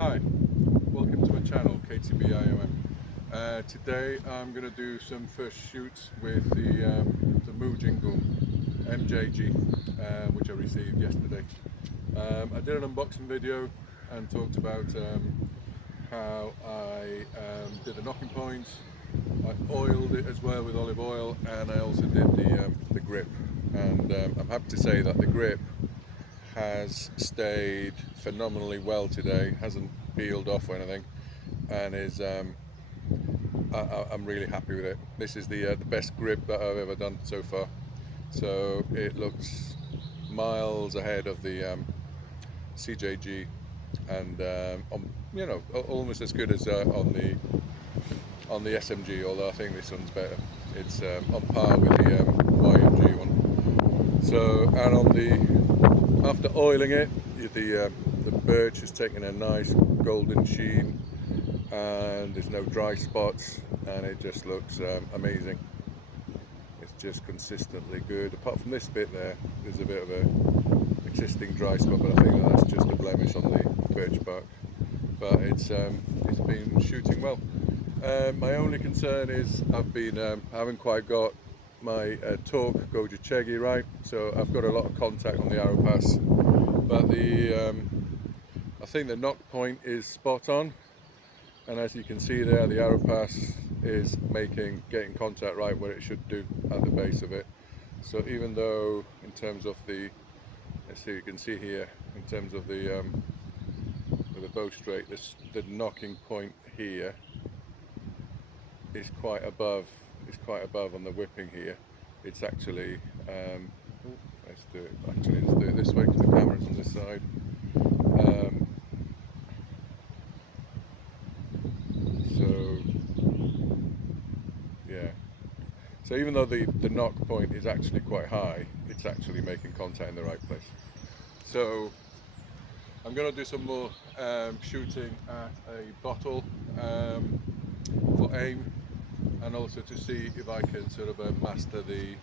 Hi, welcome to my channel, KTB Today I'm going to do some first shoots with the MujinGung MJG, which I received yesterday. I did an unboxing video and talked about how I did the knocking points. I oiled it as well with olive oil, and I also did the grip. And I'm happy to say that the grip has stayed phenomenally well today, hasn't peeled off or anything, and is I'm really happy with it. This is the best grip that I've ever done so far, so it looks miles ahead of the CJG, and almost as good as on the SMG, although I think this one's better. It's on par with the YMG one. So, and on after oiling it, the birch has taken a nice golden sheen, and there's no dry spots, and it just looks amazing. It's just consistently good. Apart from this bit there's a bit of a existing dry spot, but I think that's just a blemish on the birch bark. But it's been shooting well. My only concern is I haven't quite got my torque CJG right, so I've got a lot of contact on the arrow pass, but I think the knock point is spot on, and as you can see there, the arrow pass is getting contact right where it should do at the base of it. So even though in terms of you can see here, in terms of the bow straight, the knocking point here is quite above. It's quite above on the whipping here. It's actually let's do it this way because the camera's on this side. So even though the knock point is actually quite high, it's actually making contact in the right place. So I'm going to do some more shooting at a bottle for aim, and also to see if I can sort of master the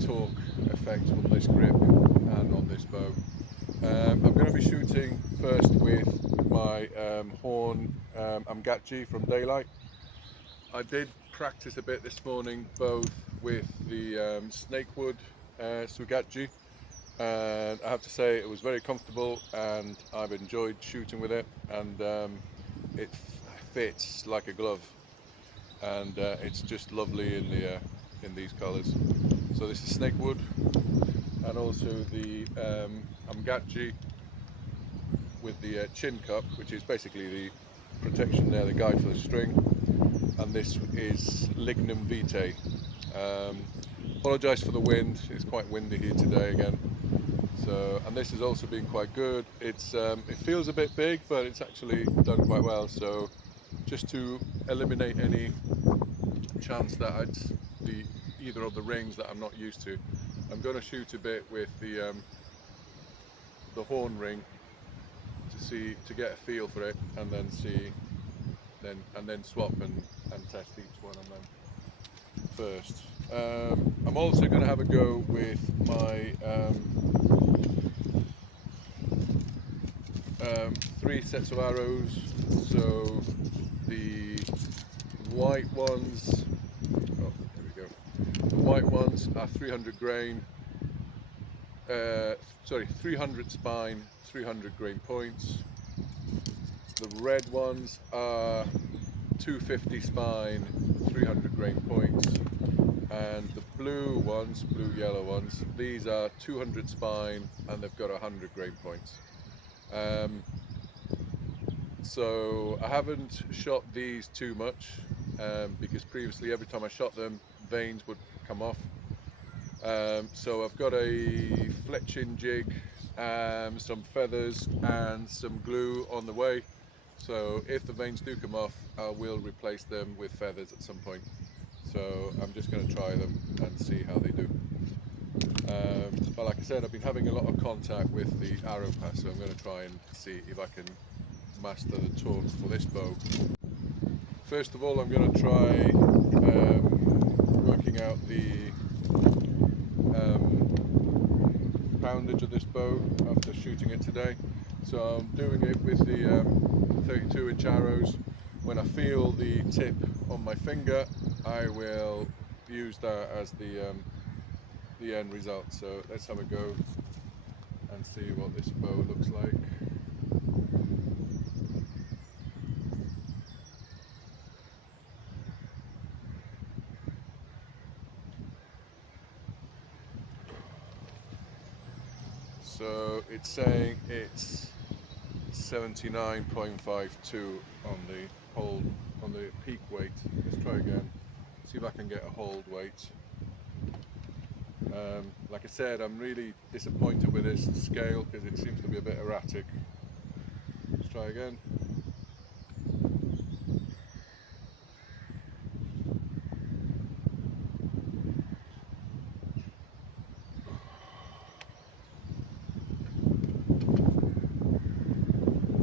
torque effect on this grip and on this bow. I'm going to be shooting first with my horn MJG from Daylight. I did practice a bit this morning, both with the snakewood CJG, and I have to say it was very comfortable, and I've enjoyed shooting with it, and it fits like a glove, and it's just lovely in these colors. So this is snakewood, and also the MJG with the chin cup, which is basically the protection there, the guide for the string, and this is lignum vitae. Apologise for the wind, it's quite windy here today again. So, and this has also been quite good. It feels a bit big, but it's actually done quite well. So just to eliminate any chance that it's either of the rings that I'm not used to, I'm going to shoot a bit with the horn ring to get a feel for it, and then then swap and test each one and then first. I'm also going to have a go with my 3 sets of arrows. So the white ones, oh, here we go. The white ones are 300 grain, 300 spine, 300 grain points. The red ones are 250 spine, 300 grain points, and the blue yellow ones, these are 200 spine, and they've got 100 grain points. So I haven't shot these too much, because previously every time I shot them, veins would come off. So I've got a fletching jig, some feathers and some glue on the way. So if the veins do come off, I will replace them with feathers at some point. So I'm just going to try them and see how they do. But like I said, I've been having a lot of contact with the arrow pass, so I'm going to try and see if I can master the torque for this bow. First of all, I'm going to try working out the poundage of this bow after shooting it today. So I'm doing it with the 32-inch arrows. When I feel the tip on my finger, I will use that as the end result. So let's have a go and see what this bow looks like. So it's saying it's 79.52 on the peak weight. Let's try again, see if I can get a hold weight. Like I said, I'm really disappointed with this scale because it seems to be a bit erratic. Let's try again.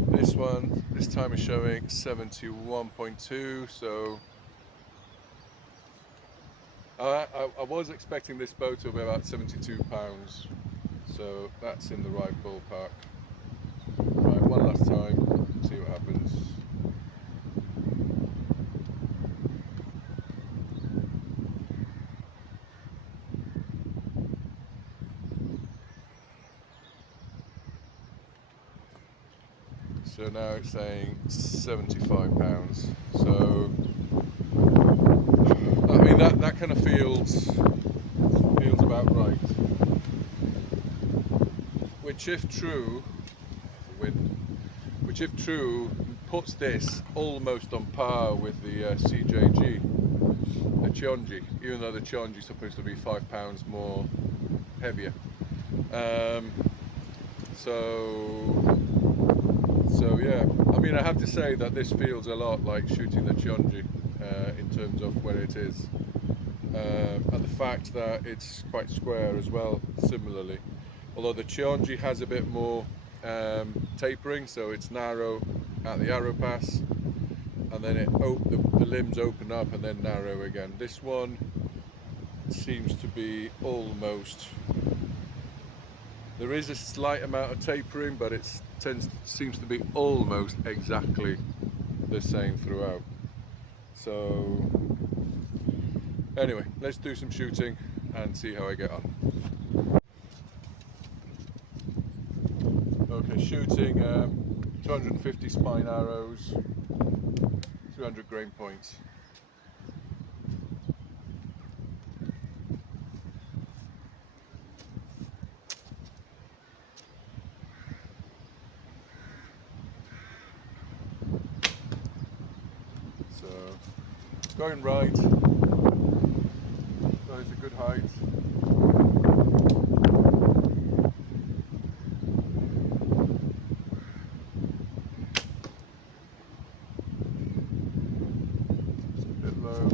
This one, this time is showing 71.2, so I was expecting this bow to be about 72 pounds, so that's in the right ballpark. Right, one last time, see what happens. So now it's saying 75 pounds. So I mean that kind of feels about right. Which if true, puts this almost on par with the CJG, the Cheonjigung, even though the Cheonjigung is supposed to be 5 pounds more heavier. So yeah, I mean, I have to say that this feels a lot like shooting the Cheonjigung in terms of where it is, and the fact that it's quite square as well, similarly. Although the Cheonjigung has a bit more tapering, so it's narrow at the arrow pass, and then the limbs open up and then narrow again. This one seems to be almost. There is a slight amount of tapering, but it seems to be almost exactly the same throughout. So anyway, let's do some shooting and see how I get on. Okay, shooting 250 spine arrows, 200 grain points. So going right, so it's a good height. Just a bit low.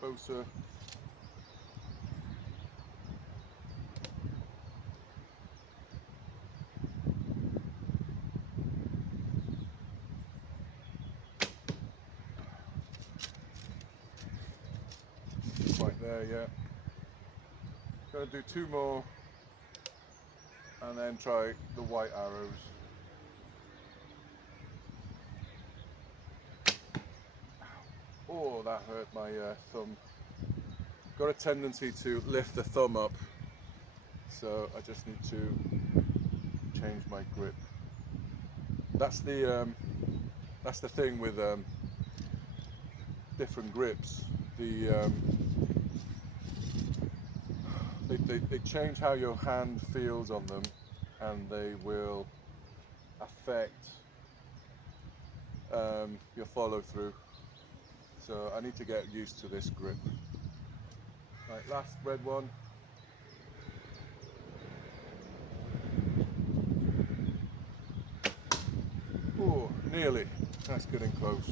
Closer. Quite there yet. Going to do 2 more and then try the white arrows. Oh, that hurt my thumb. Got a tendency to lift the thumb up, so I just need to change my grip. That's the thing with different grips. They change how your hand feels on them, and they will affect your follow through. So I need to get used to this grip. Right, last red one. Oh, nearly. That's getting close.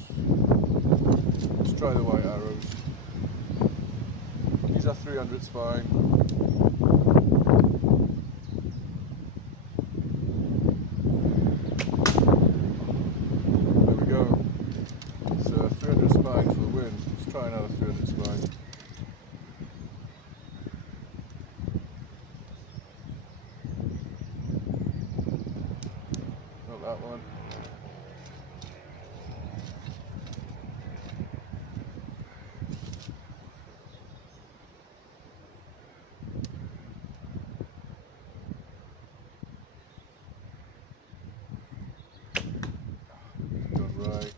Let's try the white arrows. These are 300 spine. try another further spine. Not that one. Done right.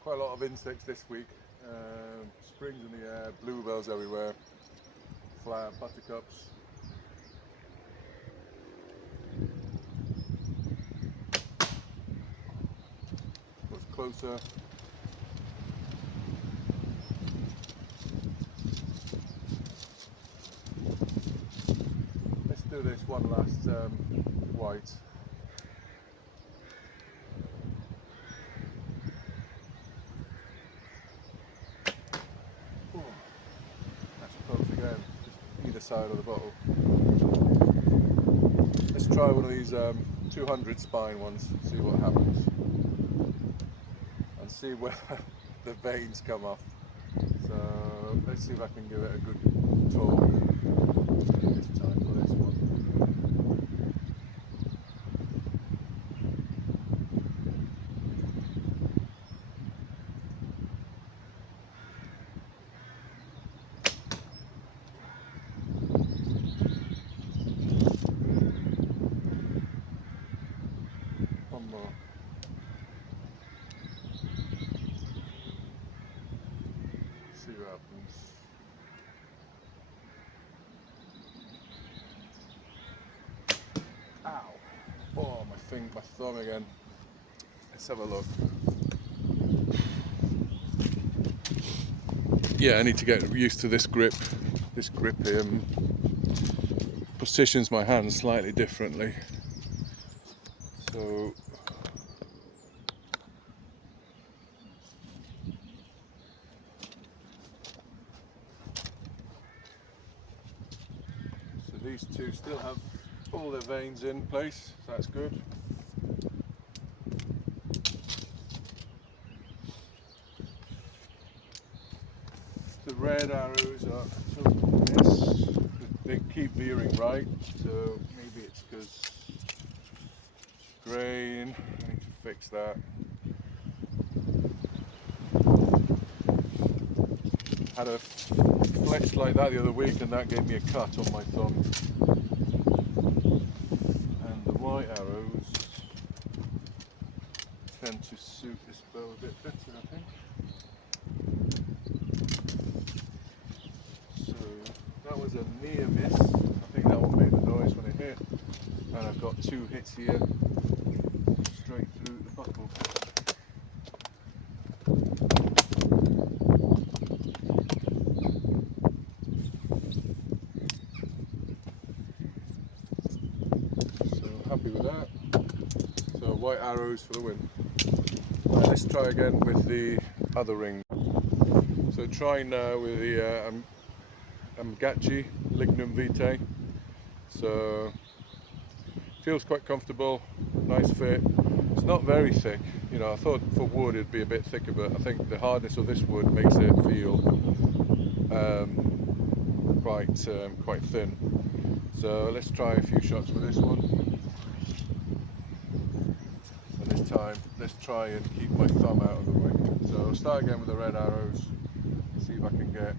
Quite a lot of insects this week. Springs in the air, bluebells everywhere, flower buttercups. Goes closer. Let's do this one last white. Again, just either side of the bottle. Let's try one of these 200 spine ones, see what happens, and see where the veins come off. So let's see if I can give it a good talk this time for this one. One more. See what happens. Ow! Oh, my thumb again. Let's have a look. Yeah, I need to get used to this grip. This grip positions my hand slightly differently. So these two still have all their veins in place, so that's good. The red arrows are a total miss. They keep veering right, so maybe it's because grain. I need to fix that. Had a flex like that the other week, and that gave me a cut on my thumb. And the white arrows tend to suit this bow a bit better, I think. So that was a near miss. I think that one made a noise when it hit. And I've got two hits here, straight through the buckle. Happy with that. So white arrows for the win. Let's try again with the other ring. So trying now with the MJG Lignum Vitae. So feels quite comfortable, nice fit. It's not very thick. You know, I thought for wood it'd be a bit thicker, but I think the hardness of this wood makes it feel quite thin. So let's try a few shots with this one. This time, let's try and keep my thumb out of the way. So I'll start again with the red arrows, see if I can get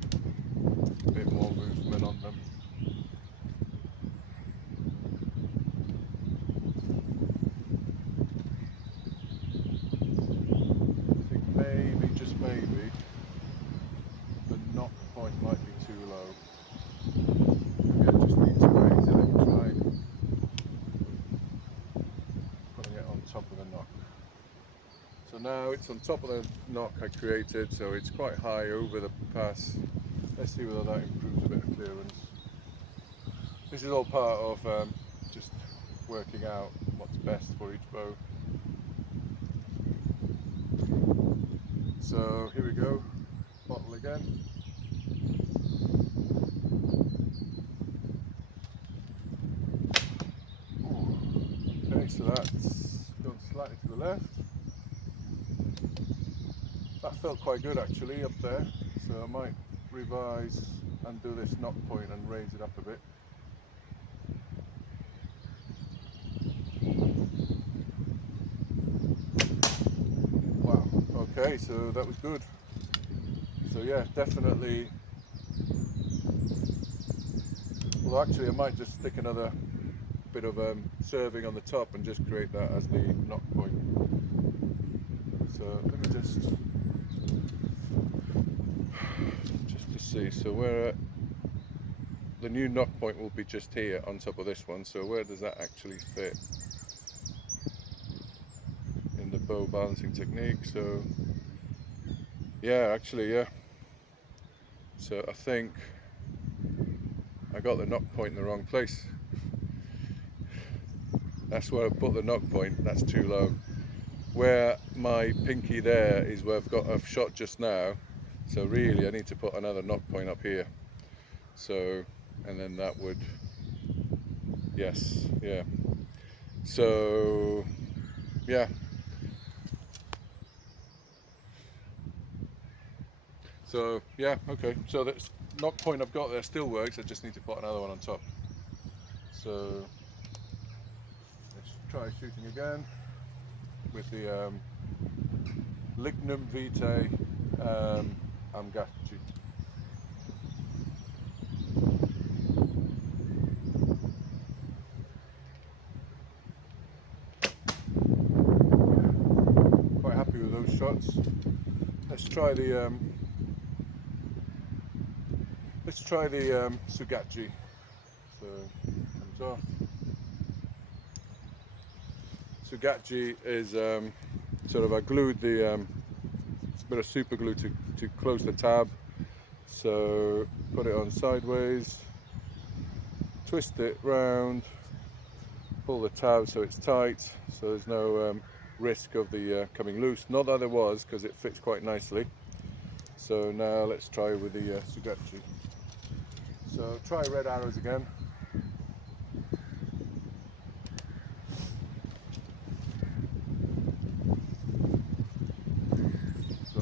a bit more movement on them. I think maybe, just maybe, the knock point might be too low. Maybe I just need to raise it and try putting it on top of the knock. So now it's on top of the knock I created, so it's quite high over the pass. Let's see whether that improves a bit of clearance. This is all part of just working out what's best for each bow. So here we go, bottle again. slightly to the left. That felt quite good actually up there, so I might revise and do this knock point and raise it up a bit. Wow, okay, so that was good. So yeah, definitely. Well, actually I might just stick another bit of serving on the top and just create that as the knock point. So let me just to see, so where the new knock point will be just here on top of this one, so where does that actually fit in the bow balancing technique? So yeah, actually yeah, so I think I got the knock point in the wrong place. That's where I put the knock point, that's too low. Where my pinky there is where I've shot just now, so really I need to put another knock point up here. So, and then that would, yes, yeah. So, yeah. So, yeah, okay. So that knock point I've got there still works, I just need to put another one on top. So, let's try shooting again with the Lignum Vitae MJG. Quite happy with those shots. Let's try the Sugachi. So comes off. Sugachi is sort of I glued the bit of super glue to close the tab. So put it on sideways, twist it round, pull the tab so it's tight, so there's no risk of the coming loose. Not that there was, because it fits quite nicely. So now let's try with the Sugachi. So try red arrows again. So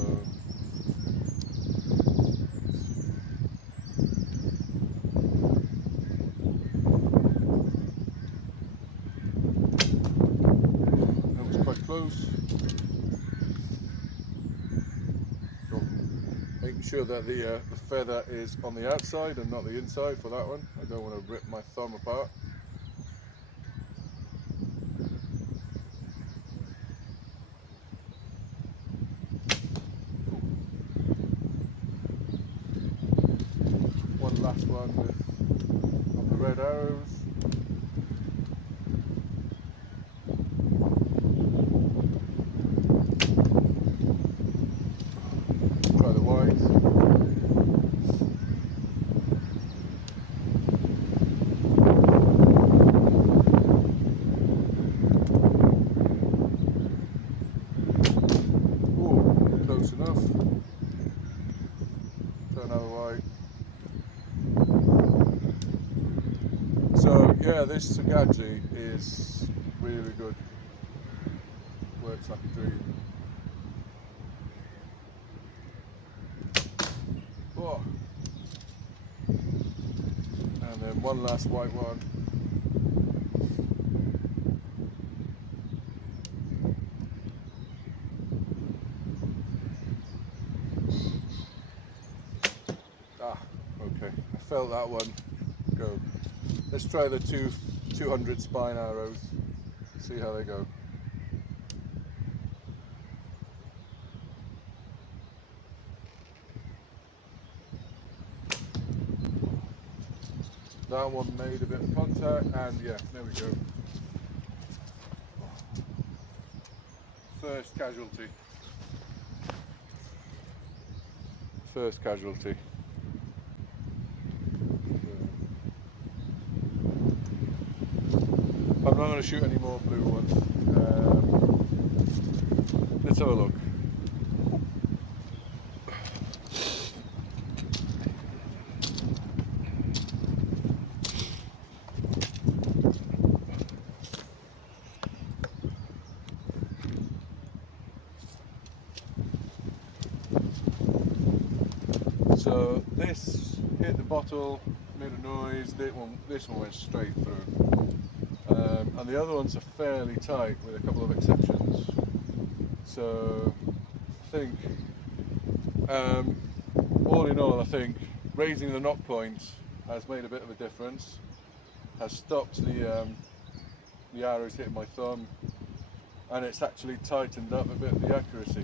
that was quite close. Making sure that the feather is on the outside and not the inside for that one. I don't want to rip my thumb apart. One last one with on the red arrows. Try the white. Close enough. Try another white. So yeah, this Sugachi is really good. Works like a dream. Oh. And then one last white one. Okay, I felt that one go. Let's try the 200 spine arrows, see how they go. That one made a bit of contact, and yeah, there we go. First casualty. First casualty. I'm not going to shoot any more blue ones. Let's have a look. So this hit the bottle, made a noise. This one went straight through, and the other ones are fairly tight with a couple of exceptions. So I think, all in all, I think raising the knock point has made a bit of a difference. Has stopped the arrows hitting my thumb, and it's actually tightened up a bit the accuracy.